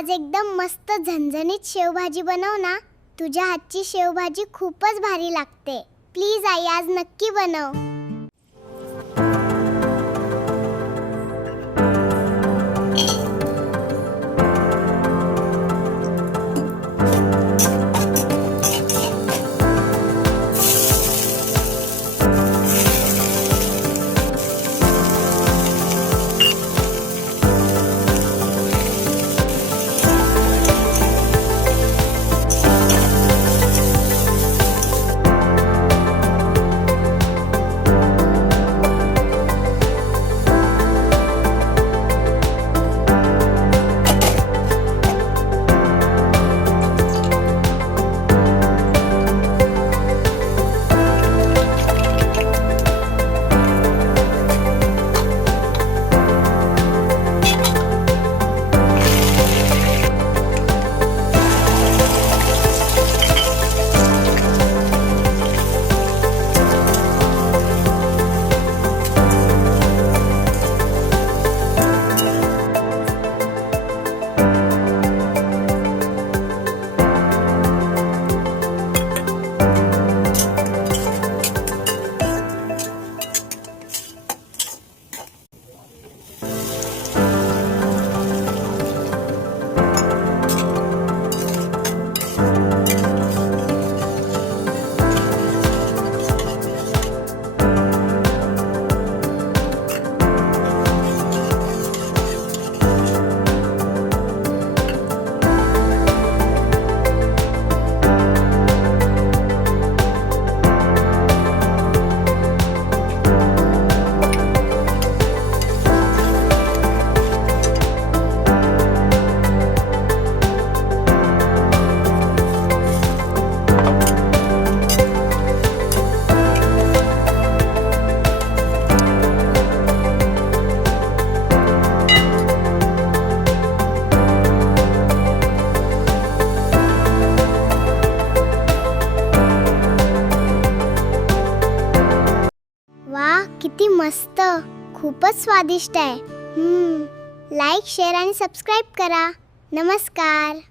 आज एकदम मस्त झणझणीत शेवभाजी बनव ना. तुझ्या हातची शेवभाजी खूपच भारी लागते. प्लीज आई, आज नक्की बनव. किती मस्त, खूपच स्वादिष्ट आहे. लाईक, शेअर आणि सबस्क्राईब करा. नमस्कार.